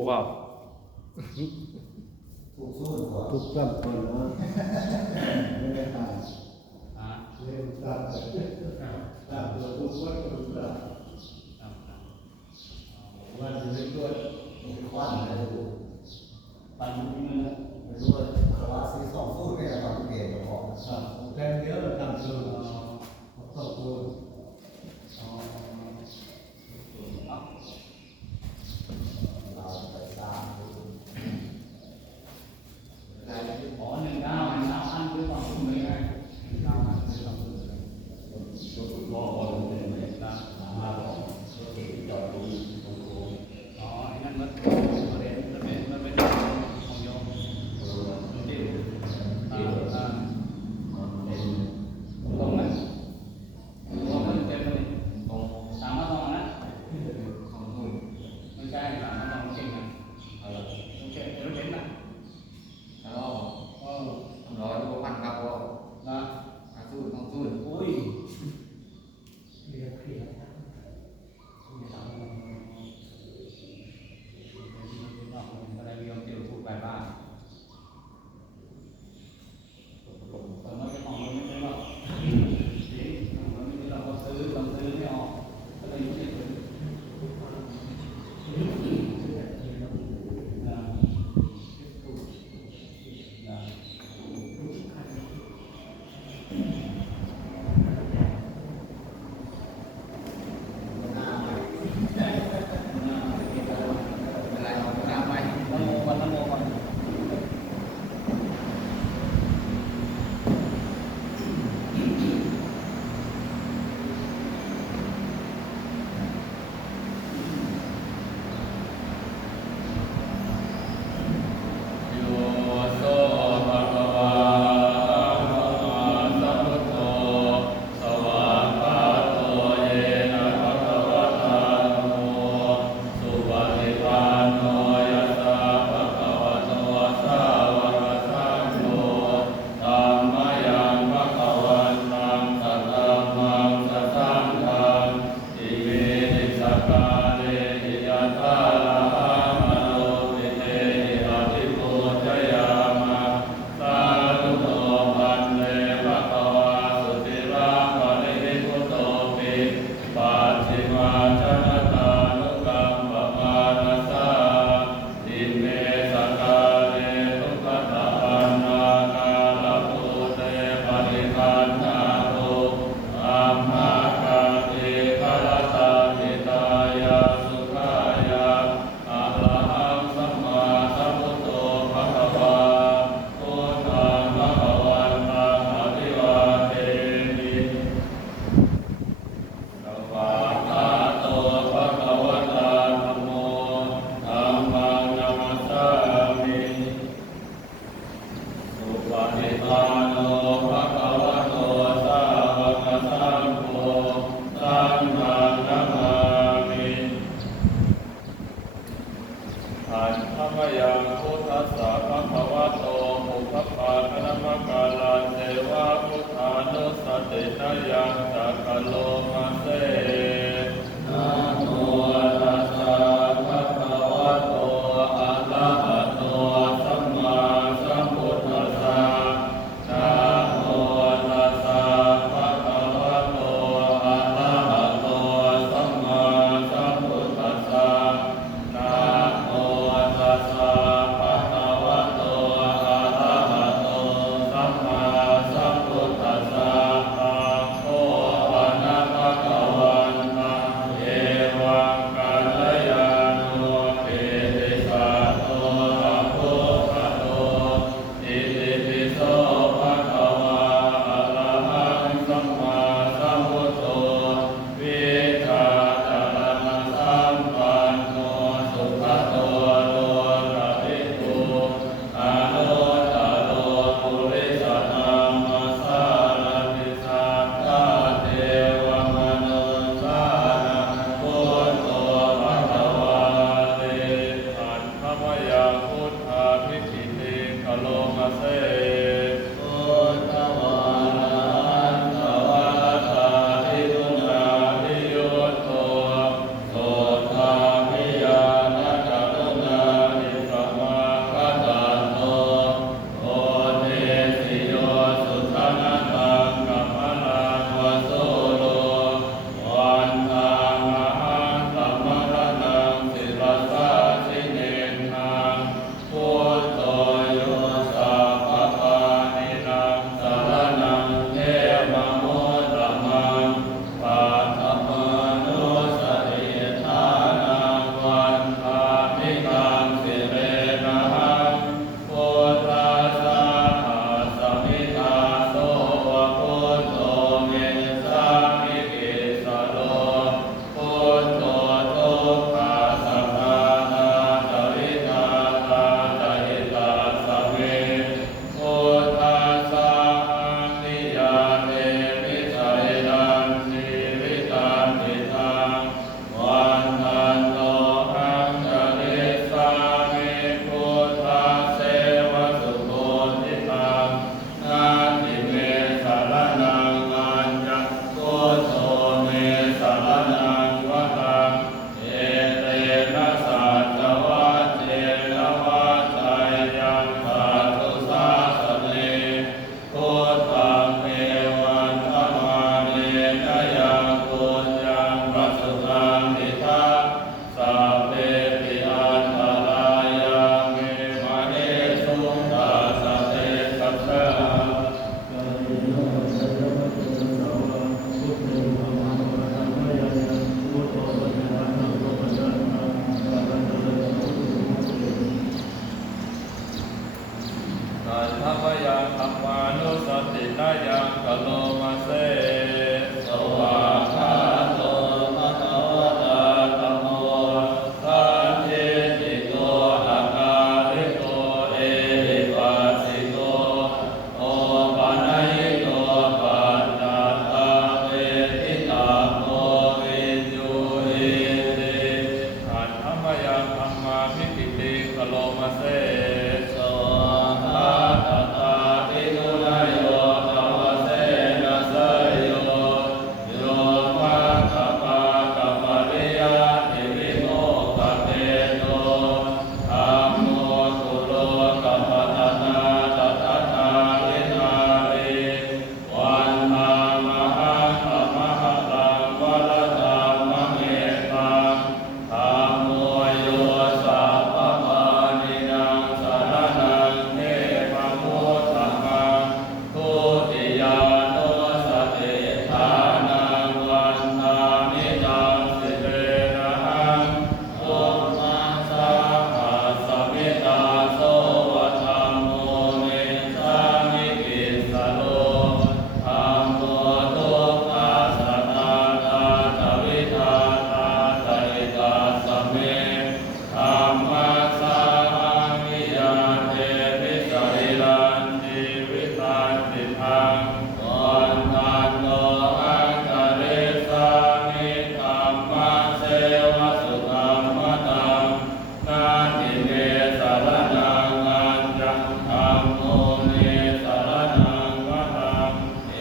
กเปล่าทุกตั้งคนเนาะไม่ได้ตายเล่นตั้งตัวทุกวันทุกตั้งวันจะไม่ตัวควันอะไรดูปันนี้นะไม่รู้ว่าซื้อสองสู้เนี่ยเราเปลี่ยนของแทนเยอะตั้งตัวต้องตัว อันธรรมยังธรรมานุสตินายังกะโลมาเสสวากขาโตภะคะวะตาธัมโมสันทิติโกอาการิโกเอหิปัสสิโกโอปะนะยิโกปัญจตังเวทิตาโมวินยูหิติอันธรรมยังธรรมาภิกขิติกะโลมาเสสวากขาตตาภิกขุนายโยภวเสนะสยโยโยภะคะปะกัปปะริยาติวิโมกขเตโตธัมโมสุโลกัปปะทะนาตัทธะทาลินาริวันธามหังอมหตังวรตังมะเมตังธัมโมโยสัพพะมานินังสรณังเทพมุตตมังทุติยานุสติฐานังวันธามิตังสิเรนะหังตุมังสาหัสสมิตาโสวะธัมโมเมสามิกิสสโลธัมโมทุกขาสัตตาตาตวิทาตาตริตาสเมธัมมัสสาหังวิยาเตวิสริลันติวิตันติทังวันทันโตอังคาริสามิธัมมัสเสวะสุธัมมตังนาทิเนสารนังอัญญังธัมโมเนสารนังวะหังเอ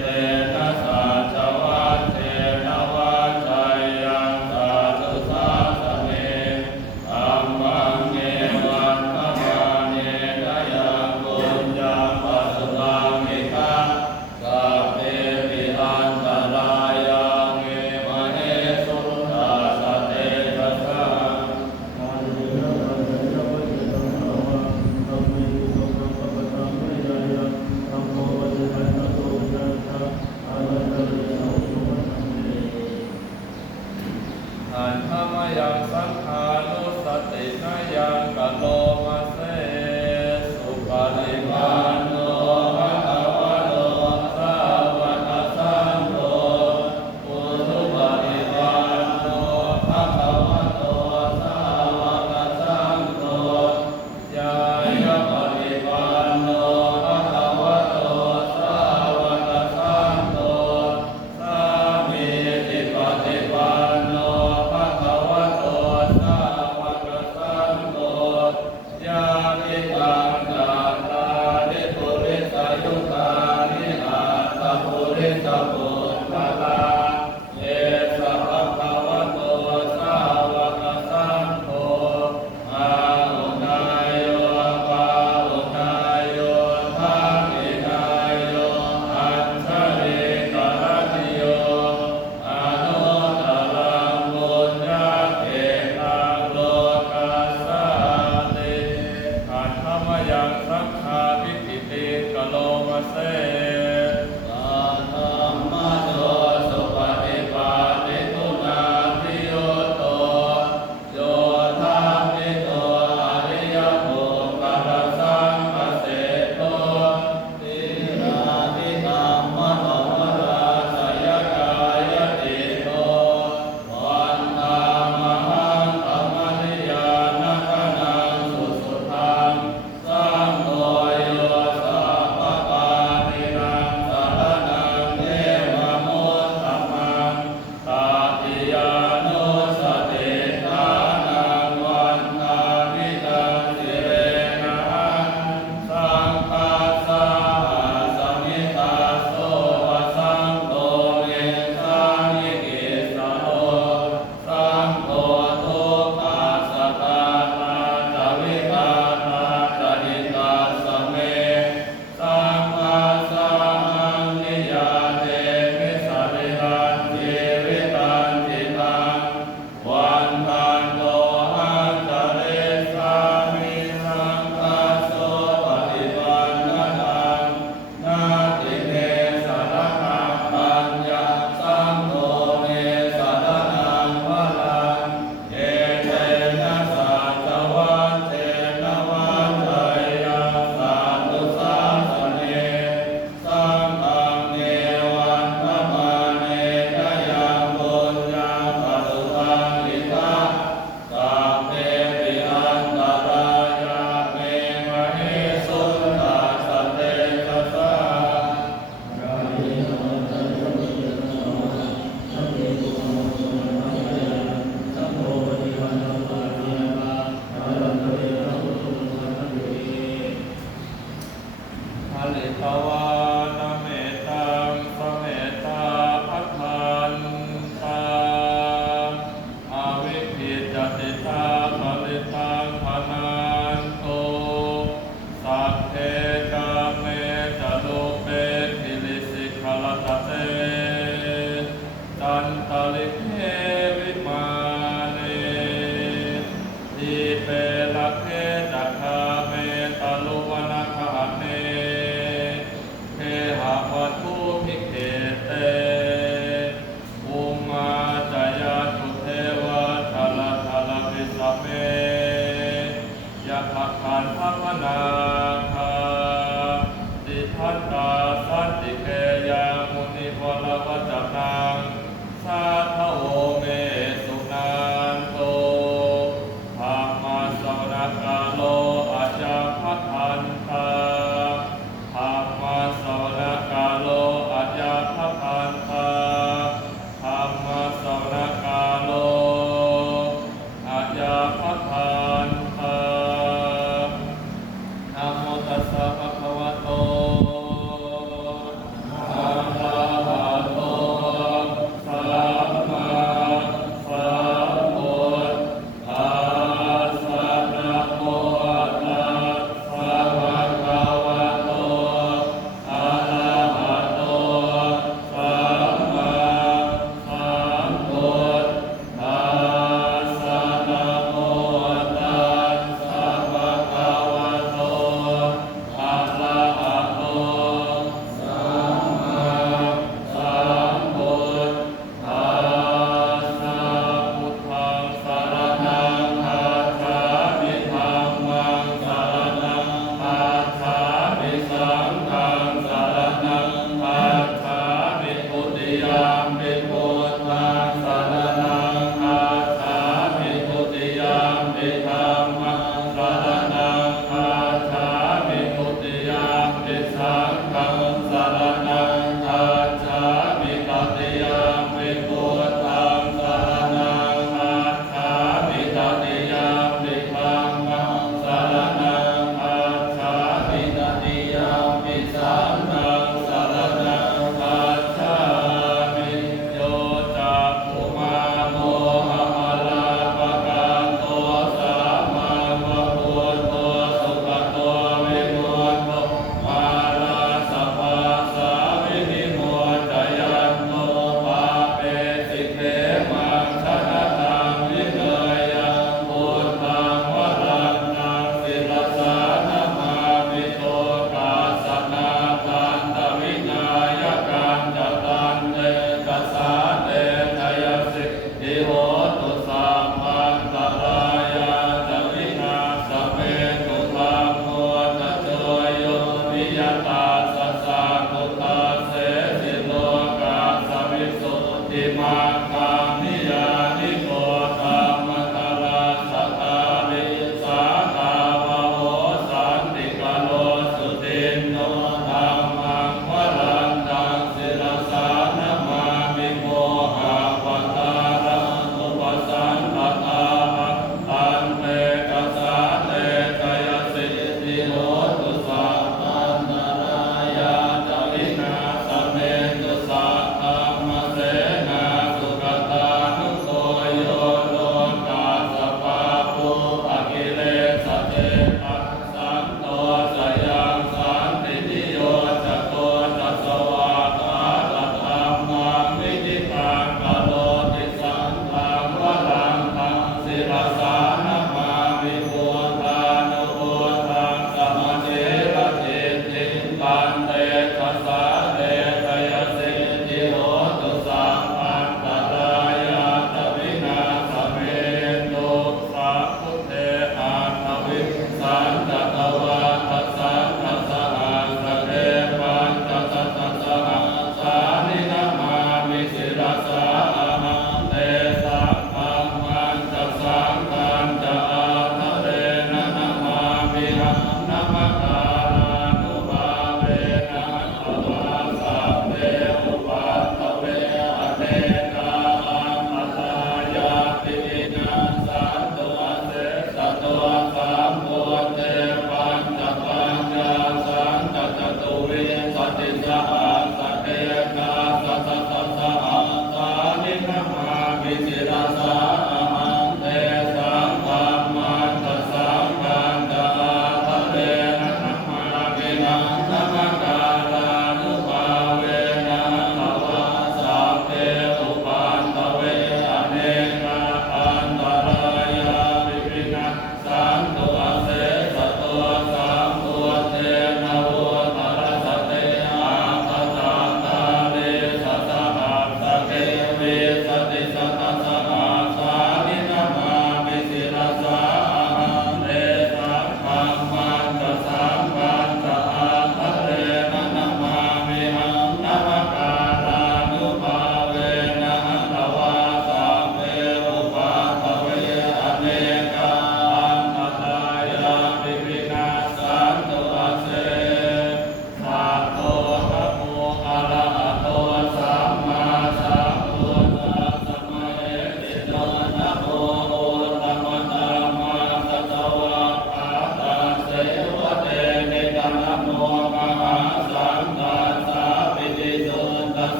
เตนะสัจวัตเตนะวัจจัยยังสาธุสาสเนธัมมังเนวัฏฏมาเนนะยังปุญญาปัสสตังมิทังสัพเพปิอันตรายาเมมะเนสุตตาสเตทัสสะ อันธรรมยังสังขานุสตินายังกะโลมาเสสุปาลิปันโนภะคะวะโตสาวกสังโฆปุถุปาลิปันโนภะคะวะโตสาวกสังโฆญาณปฏิปันโนภะคะวะโตสาวกสังโฆสามีจิปฏิปันโนภะคะวะโตสาวกสังโฆญาณิตังกาตานิปุริสายุตานิอาตปุริสปุตตะลาเอสะภะคะวะโตสาวกสังโฆอาหุนายโยปาหุนายโยทักขินายโยอัญชลิกรณิโยอนุตตรังบุญญาเขตังโลกัสสาติขันธรรมยังสังฆาภิกขิติกะโลมาเสสัทธัมมโนสุปฏิปันนิทุนาทิโยโตโยธามิโตอริยภูมิกัสสังคเสโตติรามิธัมมโนมราสยกายติโตวันธามหังธรรมนิยานัคนังสุสุทังสังโฆโยสัพพปานินั ลิตวานเมตังสเมตาอัฏฐันตาอาวิคิจติตาปริตังพนันโตสัพเพกาเมจโลเปกิลิสิกขลตเตตันตลิเทวิมาเนทีเปละเทจักขาเมตลุวนาคาเน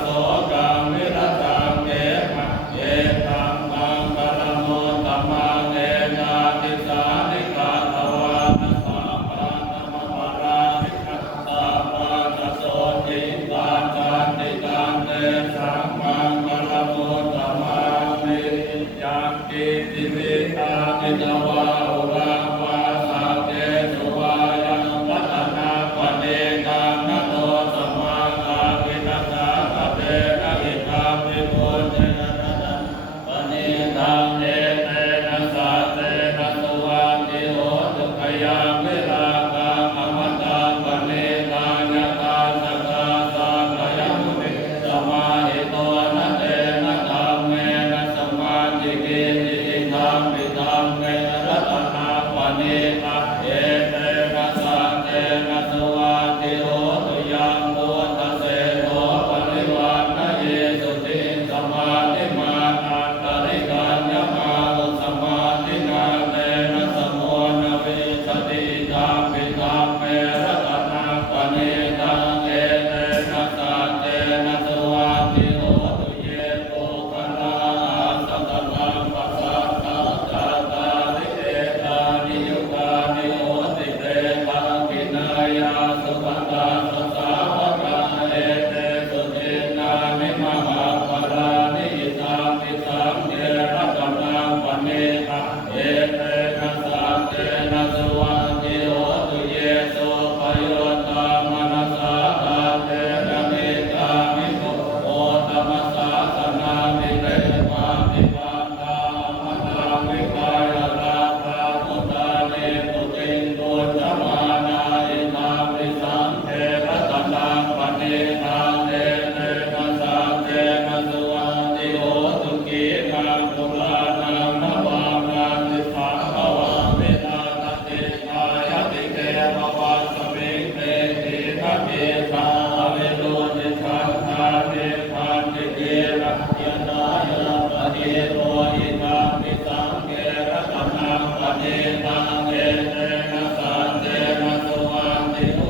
โสกังวิรตังเกมะเยตังมังกรโมตัมมังเอญาติสานิกาตวานัสสะปะนะมะปะรานิคัสสะปะนะโสติปาจันติตังเตสังมังกรโมตัมมังเอยังกิติวิตาติตวาอุราภาสาเตสุวายังวัฒนาปเนกานะโตสัมมาคาวินัสสะปะเตนะอิทาปิโกเจนะนะปเนตังเอเตนะสาเตนะสุวาติโหตุขยังวิราคะอมตะปเนกายตาสักกาสังขยมุนิสมาหิโตนะเตนะธัมเมนะสมาธิกิติธัมปิธัมเมรัตนาปเนกะเอเตนะสาเตนะสุวาติโหตุยังโมทัสเสโตปริวานะเยสุติสมาธิมานันตริกัญญมาอุสมาธินาเตนะสมโมนะเวสติธัมปิธัมเมรัตนาปเนกะเอเตนะสาเตนะสุวาติโหตุเยโตกะนาสัตตังปัสสัตตาตาตาลิเอตานิยุกานิโหติเตปังกินายาสุขตาสัสสาวกาเอเตสุเทนานิมหาปรานิอิตาปิสังเกรัตนาปเนกะเอเตนะสาเตนะสุวาติโหตุเยโสปโยตามนัสสาตาเตนะเมตามิโกโอตมัสสาสนามิเตมามิปาตามะนาวิกายราภามุตาเนตุติงโกจมานาอิตาปิสังเทรัตนาปเนกะเตเตนะสาเตนะสุวาติโหตุกีนาปุรานังนวานาติสาภวะเวนาตติกายติเกภวัสมิงเตตินะเมตาเวโรติชันทาเนพันติเกระยนายะปะเนโตอิตาปิสังเกรัตนาปเนตังเอเตนะสาเตนะสุวาติโห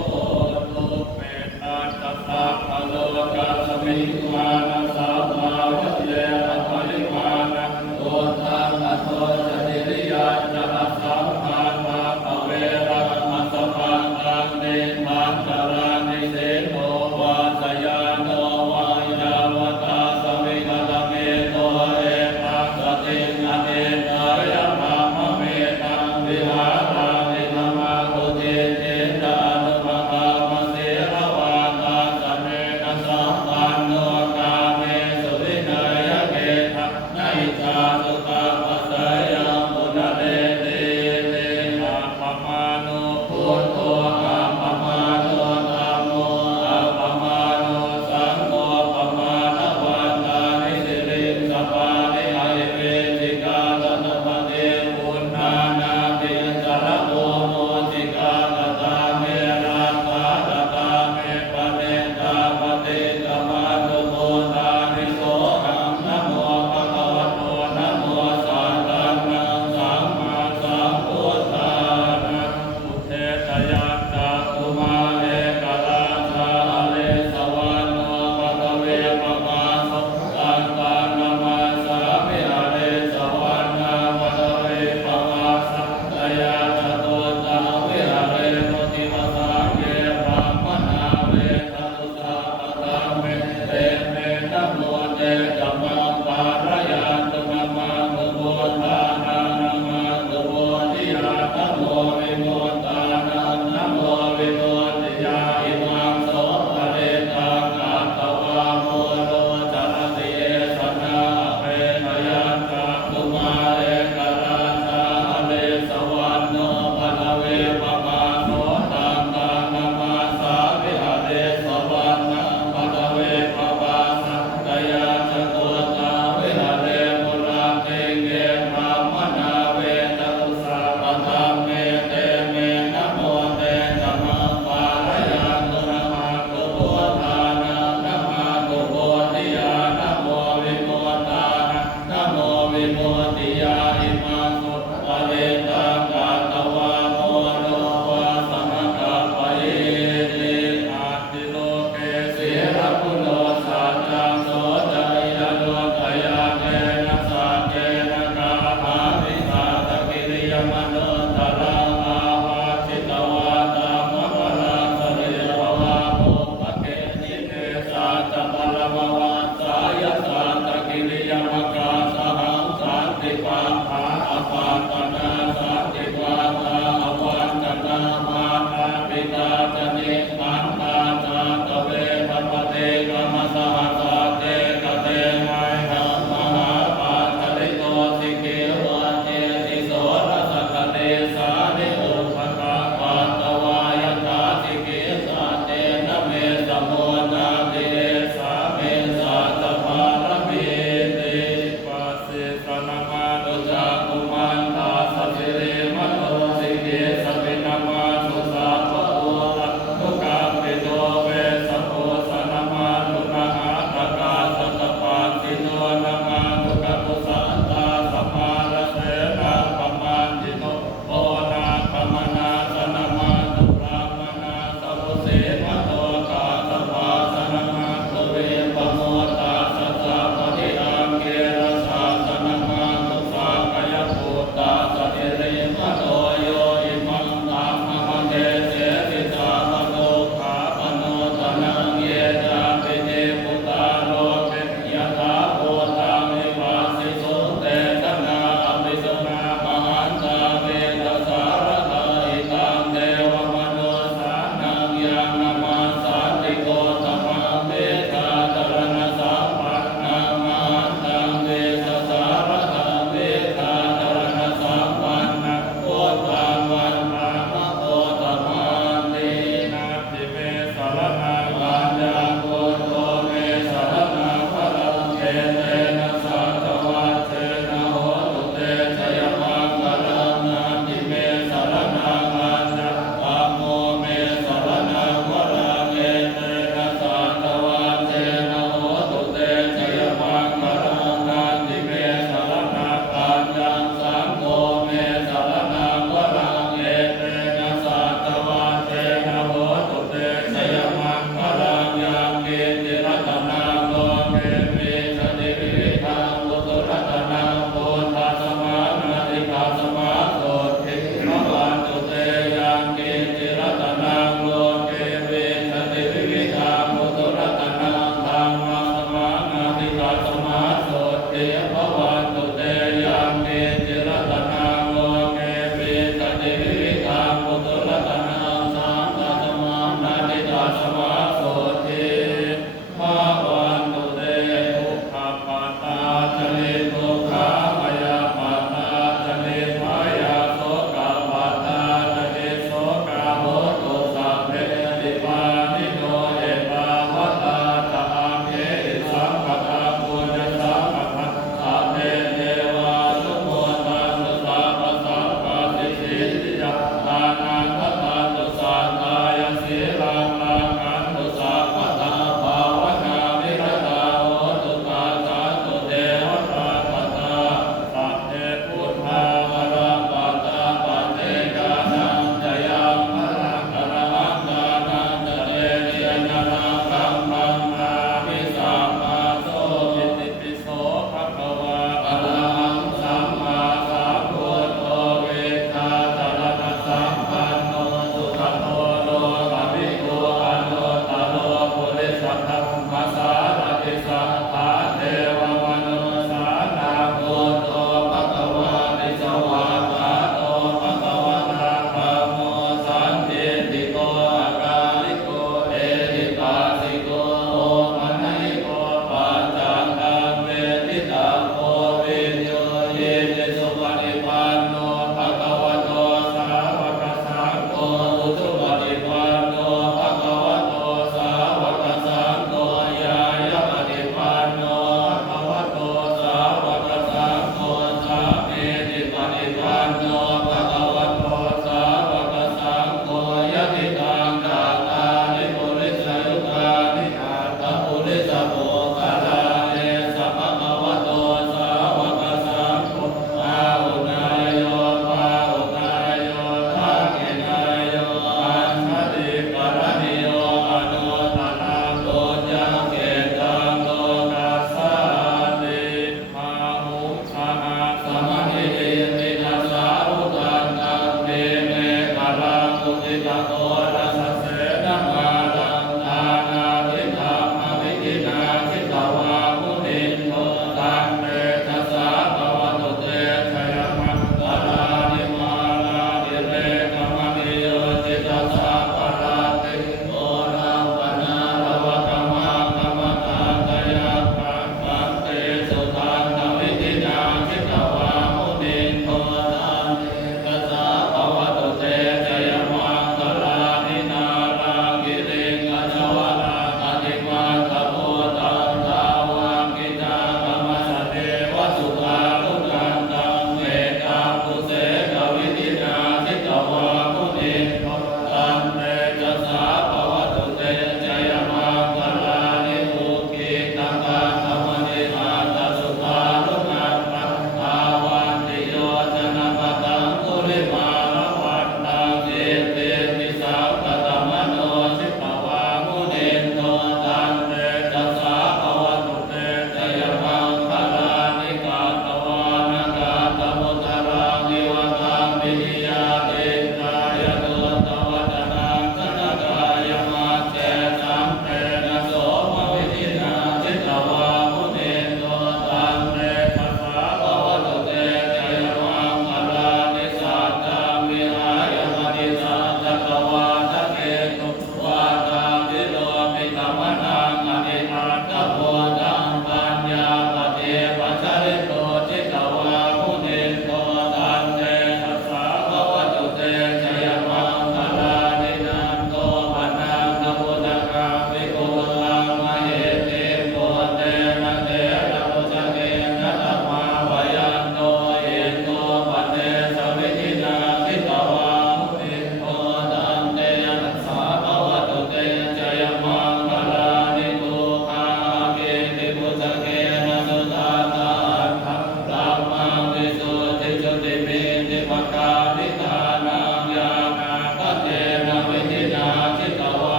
ตุเมตตาตัสสะภะโลกัสมิงวานะสัมมาวัจเจนะปริมาณังโตตังอะโตจติริยานะสัมมามาภเวระมัสสะปังตังเนมังจารานิเสโนวาสยานโนวายาวตาสมิงตเมโตเอตังสติงอเนตายะมามะเมตังวิหารานิธรรมาตุเตเตจานุภะกามเสรวาตาสเนนะสัมปันโนกา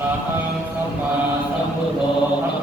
ระหังสัมมาสัมพุทโธภะ